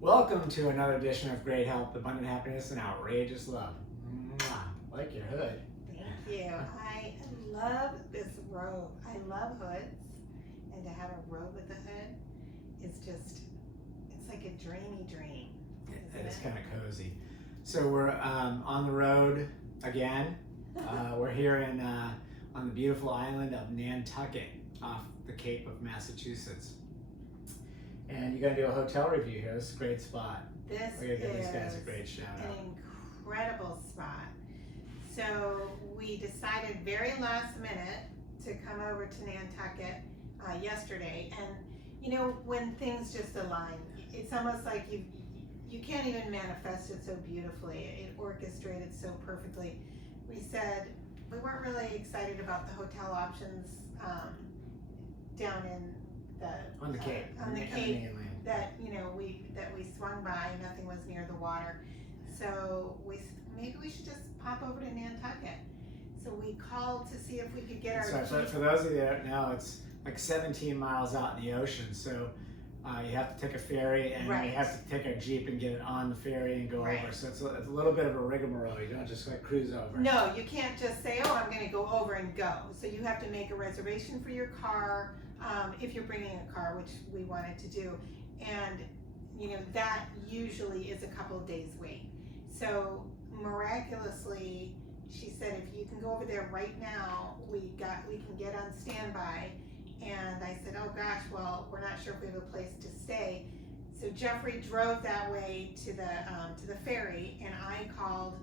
Welcome to another edition of Great Health, Abundant Happiness, and Outrageous Love. Mwah. Like your hood. Thank you. I love this robe. I love hoods, and to have a robe with a hood is just, it's like a dreamy dream. It's kind of cozy. So we're on the road again. We're here on the beautiful island of Nantucket off the Cape of Massachusetts. And you're going to do a hotel review here. This is a great spot. This We're going to give is these guys a great shout out. an incredible spot. So we decided very last minute to come over to Nantucket yesterday, and you know, when things just align, it's almost like you can't even manifest it so beautifully. It orchestrated so perfectly. We said we weren't really excited about the hotel options down in On the Cape. on the on Cape mainland. that we swung by. Nothing was near the water, so maybe we should just pop over to Nantucket. So we called to see if we could get our So for those of you that don't know, it's like 17 miles out in the ocean. So you have to take a ferry, and Right. we have to take our Jeep and get it on the ferry and go Right. over. So it's a little bit of a rigmarole. You don't just like cruise over. No, you can't just say, oh, I'm going to go over and go. So you have to make a reservation for your car, if you're bringing a car, which we wanted to do. And, you know, that usually is a couple of days wait. So miraculously, she said, if you can go over there right now, we can get on standby. And I said, oh gosh, well, we're not sure if we have a place to stay. So Jeffrey drove that way to the ferry, and I called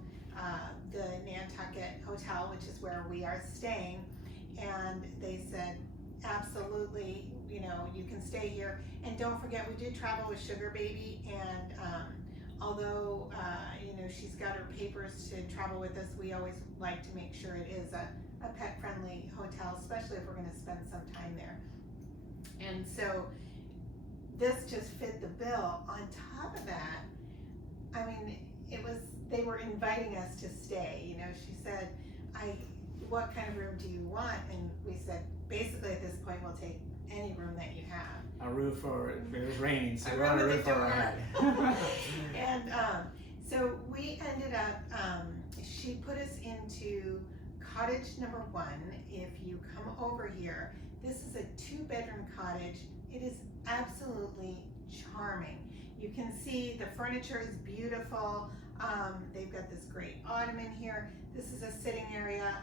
the Nantucket Hotel, which is where we are staying, and they said, absolutely, you know, you can stay here. And don't forget, we did travel with Sugar Baby, and although you know, she's got her papers to travel with us, we always like to make sure it is a pet-friendly hotel, especially if we're going to spend some time there. And so this just fit the bill. On top of that, I mean, they were inviting us to stay. You know, she said, what kind of room do you want? And we said, basically at this point, we'll take any room that you have. A roof over, it was raining, so A we want a room roof with a over our door. head. And so we ended up, she put us into Cottage number 1. If you come over here, this is a 2-bedroom cottage. It is absolutely charming. You can see the furniture is beautiful. They've got this great ottoman here. This is a sitting area.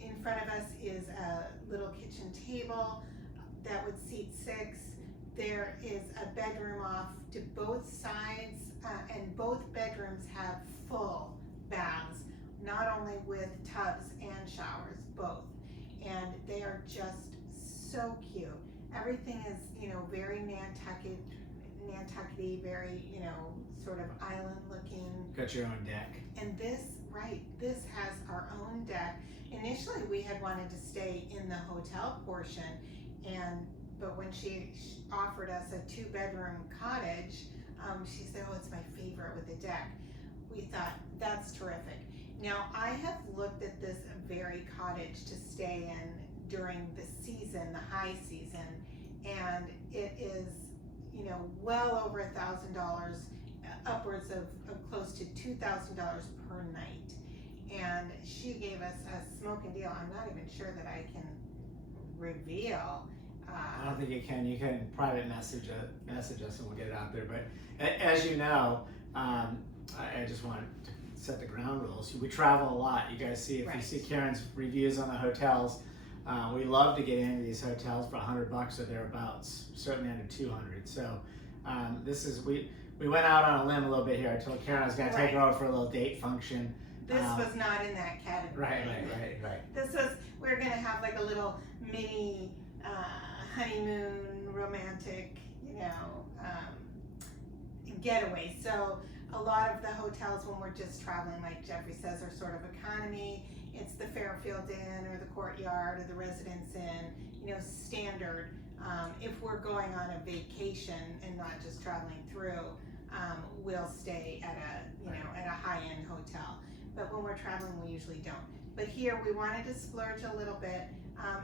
In front of us is a little kitchen table that would seat 6. There is a bedroom off to both sides, and both bedrooms have full baths, not only with tubs and showers, both. And they are just so cute. Everything is, you know, very Nantucket-y, very, you know, sort of island looking. Got your own deck. And this has our own deck. Initially, we had wanted to stay in the hotel portion, but when she offered us a 2-bedroom cottage, she said, oh, it's my favorite with a deck. We thought, that's terrific. Now, I have looked at this very cottage to stay in during the season, the high season, and it is, you know, well over $1,000, upwards of close to $2,000 per night. And she gave us a smoking deal. I'm not even sure that I can reveal. I don't think you can. You can private message us and we'll get it out there. But as you know, I just want to set the ground rules. We travel a lot. You guys see, if Right. you see Karen's reviews on the hotels, we love to get into these hotels for $100 or thereabouts, certainly under 200. So this is, we went out on a limb a little bit here. I told Karen I was going to take her over for a little date function. This was not in that category. Right. This was, we're going to have like a little mini honeymoon, romantic, you know, getaway. So a lot of the hotels, when we're just traveling, like Jeffrey says, are sort of economy. It's the Fairfield Inn or the Courtyard or the Residence Inn, you know, standard. If we're going on a vacation and not just traveling through, we'll stay at a high-end hotel. But when we're traveling, we usually don't. But here we wanted to splurge a little bit,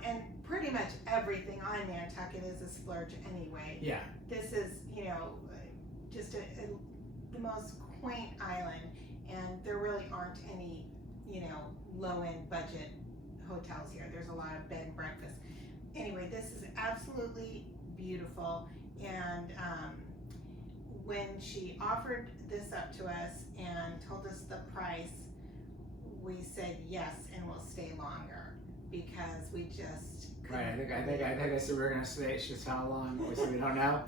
and pretty much everything on Nantucket is a splurge anyway. Yeah. This is, just the most quaint island, and there really aren't any, low-end budget hotels here. There's a lot of bed and breakfast. Anyway, this is absolutely beautiful, and when she offered this up to us and told us the price, we said yes, and we'll stay longer because we just right. I think I said we were gonna stay. She said how long? We said we don't know.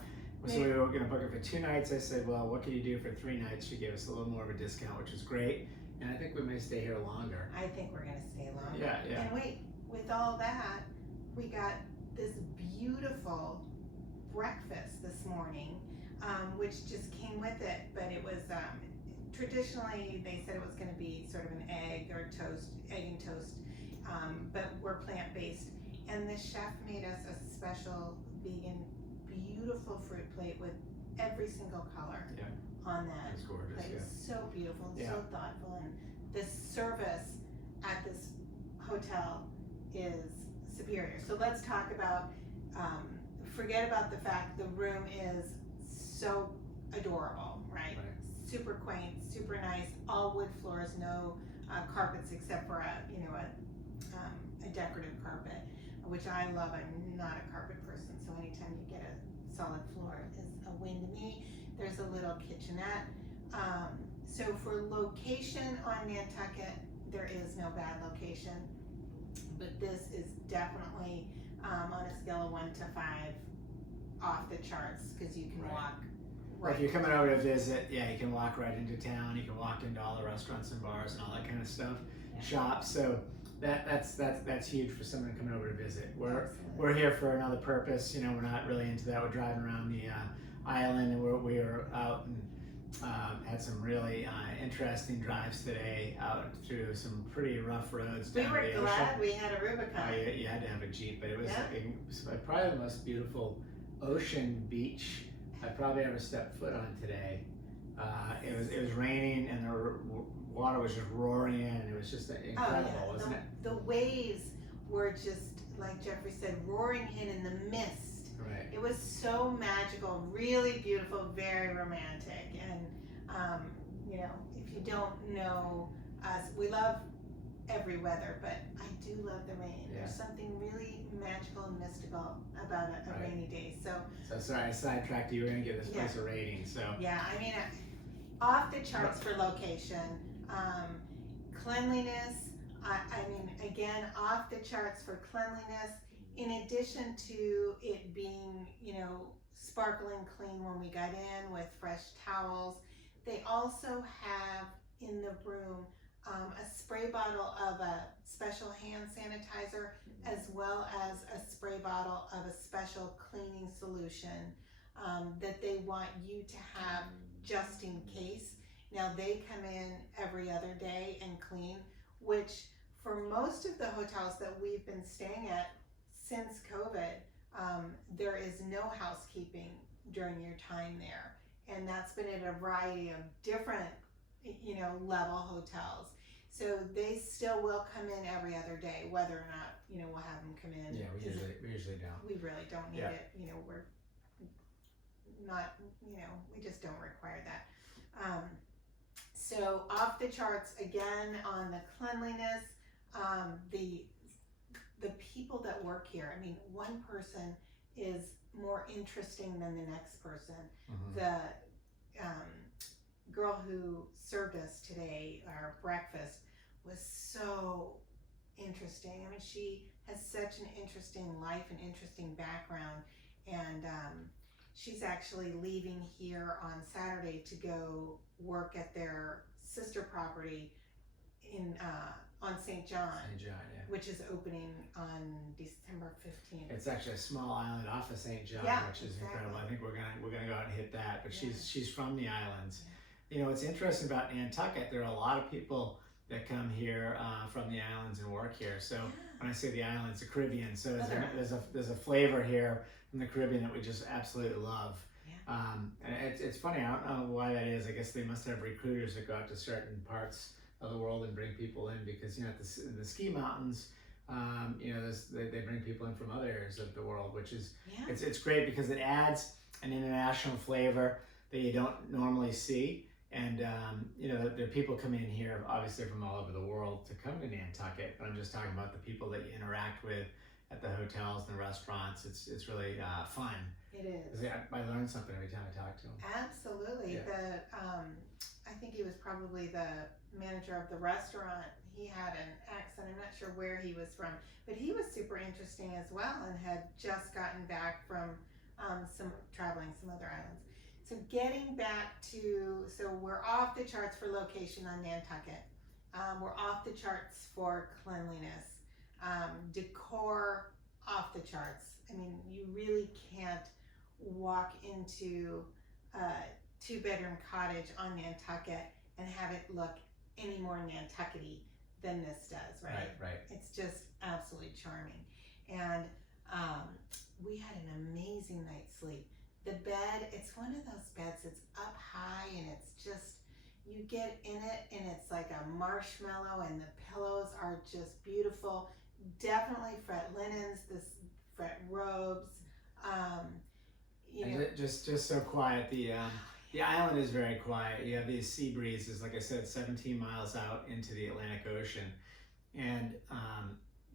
So we were gonna book it for 2 nights. I said, well, what can you do for 3 nights? She gave us a little more of a discount, which was great. And I think we may stay here longer. I think we're gonna stay longer. Yeah. And wait, with all that, we got this beautiful breakfast this morning, which just came with it, but it was traditionally they said it was going to be sort of an egg and toast, but we're plant-based, and the chef made us a special vegan beautiful fruit plate with every single color on that. It's gorgeous. Plate. It's so beautiful, so thoughtful, and the service at this hotel is superior. So let's talk about, forget about the fact the room is so adorable, right? Super quaint, super nice, all wood floors, no carpets except for a decorative carpet, which I love. I'm not a carpet person, so anytime you get a solid floor is a win to me. There's a little kitchenette. So for location on Nantucket, there is no bad location, but this is definitely on a scale of 1 to 5 off the charts, because you can walk right. If you're coming over to visit, you can walk right into town. You can walk into all the restaurants and bars and all that kind of stuff, shops. So that's huge for someone coming over to visit. We're here for another purpose. We're not really into that. We're driving around the island, and we were out and had some really interesting drives today out through some pretty rough roads down the ocean. We were glad we had a Rubicon. You had to have a Jeep, but it was probably the most beautiful ocean beach I probably ever stepped foot on today. It was raining, and the water was just roaring in, and it was just incredible, wasn't it? The waves were just, like Jeffrey said, roaring in the mist. Right. It was so magical, really beautiful, very romantic. And if you don't know us, we love every weather, but I do love the rain. There's something really magical and mystical about a rainy day. So sorry, I sidetracked you. We're gonna give this place a rating. So off the charts for location, cleanliness. Again, off the charts for cleanliness. In addition to it being, sparkling clean when we got in with fresh towels, they also have in the room a spray bottle of a special hand sanitizer, as well as a spray bottle of a special cleaning solution that they want you to have just in case. Now they come in every other day and clean, which for most of the hotels that we've been staying at since COVID, there is no housekeeping during your time there. And that's been at a variety of different, level hotels. So they still will come in every other day, whether or not, we'll have them come in. Yeah, we usually don't. We really don't need it. We're not, we just don't require that. So off the charts again on the cleanliness, the people that work here. One person is more interesting than the next person. Mm-hmm. The girl who served us today, our breakfast, was so interesting. She has such an interesting life and interesting background, and she's actually leaving here on Saturday to go work at their sister property in on St. John, which is opening on December 15th. It's actually a small island off of St. John, which is incredible. I think we're gonna go out and hit that. But she's from the islands. What's interesting about Nantucket, there are a lot of people that come here from the islands and work here. So when I say the islands, the Caribbean. So there's a flavor here from the Caribbean that we just absolutely love. And it's funny. I don't know why that is. I guess they must have recruiters that go out to certain parts of the world and bring people in, because at the ski mountains, they bring people in from other areas of the world, which is it's great because it adds an international flavor. that you don't normally see. And you know, there are people come in here, obviously from all over the world, to come to Nantucket. But I'm just talking about the people that you interact with at the hotels and the restaurants. It's really fun. It is. I learn something every time I talk to them. Absolutely. Yeah. I think he was probably the manager of the restaurant. He had an accent. I'm not sure where he was from, but he was super interesting as well, and had just gotten back from traveling some other islands. So getting back to, so we're off the charts for location on Nantucket. We're off the charts for cleanliness. Decor, off the charts. I mean, you really can't walk into a 2-bedroom cottage on Nantucket and have it look any more Nantucket-y than this does, right? Right. It's just absolutely charming. And we had an amazing night's sleep. The bed, it's one of those beds that's up high, and it's just, you get in it and it's like a marshmallow, and the pillows are just beautiful. Definitely fret linens, fret robes. You know, just so quiet. The island is very quiet. You have these sea breezes, like I said, 17 miles out into the Atlantic Ocean, and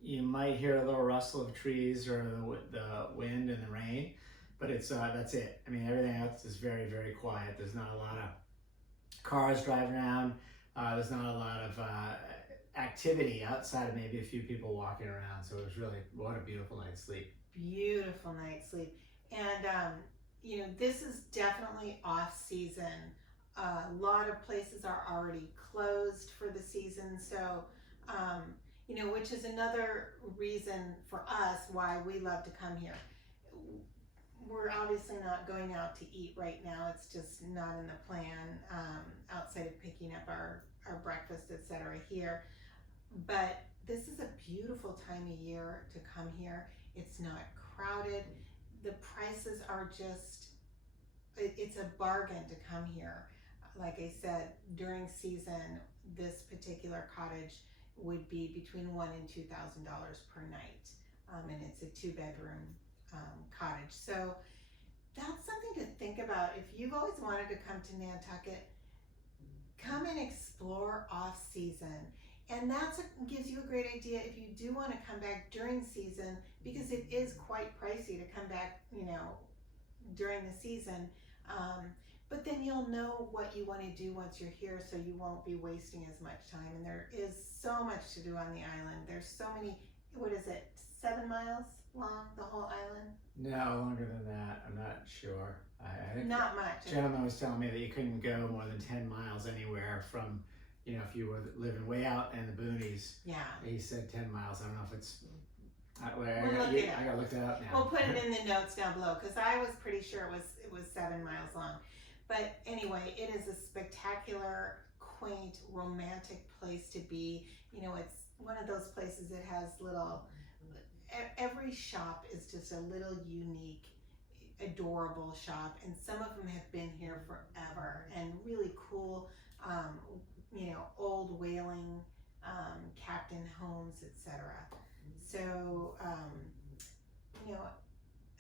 you might hear a little rustle of trees or the wind and the rain, but it's that's it. I mean, everything else is very, very quiet. There's not a lot of cars driving around. There's not a lot of activity outside of maybe a few people walking around. So it was really, what a beautiful night's sleep. Beautiful night's sleep. And you know, this is definitely off season. A lot of places are already closed for the season. So you know, which is another reason for us why we love to come here. We're obviously not going out to eat right now. It's just not in the plan, outside of picking up our breakfast, etc. here. But this is a beautiful time of year to come here. It's not crowded. The prices are just, it's a bargain to come here. Like I said, during season, this particular cottage would be between $1,000 and $2,000 per night. And it's a 2-bedroom cottage. So that's something to think about. If you've always wanted to come to Nantucket, come and explore off season. And that gives you a great idea if you do want to come back during season, because it is quite pricey to come back, you know, during the season. But then you'll know what you want to do once you're here, so you won't be wasting as much time. And there is so much to do on the island. There's so many, what is it, 7 miles long, the whole island? No, longer than that. I'm not sure. I think not much. The gentleman was telling me that you couldn't go more than 10 miles anywhere from, you know, if you were living way out in the boonies. Yeah. He said 10 miles. I don't know if it's, I gotta look that up now. We'll put it in the notes down below, because I was pretty sure it was 7 miles long. But anyway, it is a spectacular, quaint, romantic place to be. You know, it's one of those places that has every shop is just a little unique, adorable shop, and some of them have been here forever, and really cool, you know, old whaling captain homes, etc. So, you know,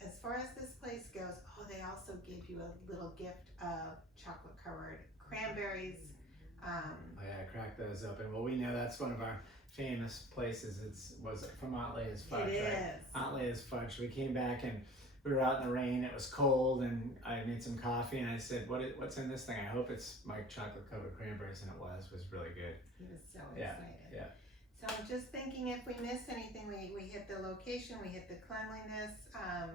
as far as this place goes, they also give you a little gift of chocolate covered cranberries. I cracked those open. Well, we know that's one of our famous places. Was from Aunt Leia's Fudge, it right? is. Aunt Leia's Fudge. We came back and we were out in the rain. It was cold, and I made some coffee, and I said, "What's in this thing? I hope it's my chocolate covered cranberries," and it was really good. He was so excited. Yeah. So I'm just thinking, if we missed anything, we hit the location, we hit the cleanliness,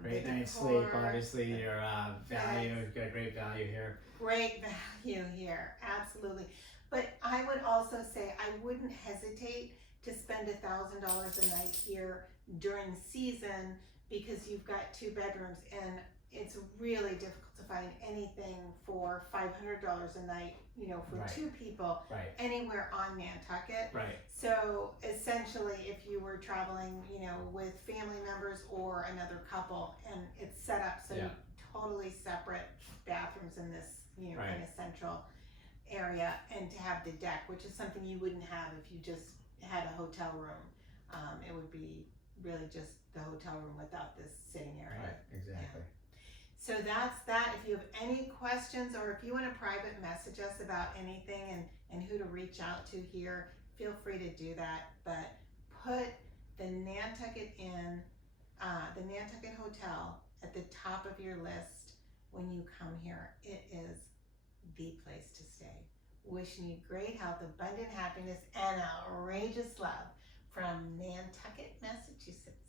Great the night's decor, sleep, obviously your value. You've got great value here. Great value here, absolutely. But I would also say I wouldn't hesitate to spend $1,000 a night here during season, because you've got 2 bedrooms, and it's really difficult to find anything for $500 a night, you know, for Right. 2 people Right. anywhere on Nantucket. Right. So essentially, if you were traveling, you know, with family members or another couple, and it's set up so you totally separate bathrooms in this, you know, kind of central area, and to have the deck, which is something you wouldn't have if you just had a hotel room. It would be really just the hotel room without this sitting area. Right. Exactly. So that's that. If you have any questions or if you want to private message us about anything and who to reach out to here, feel free to do that. But put the Nantucket Inn, the Nantucket Hotel at the top of your list when you come here. It is the place to stay. Wishing you great health, abundant happiness, and outrageous love from Nantucket, Massachusetts.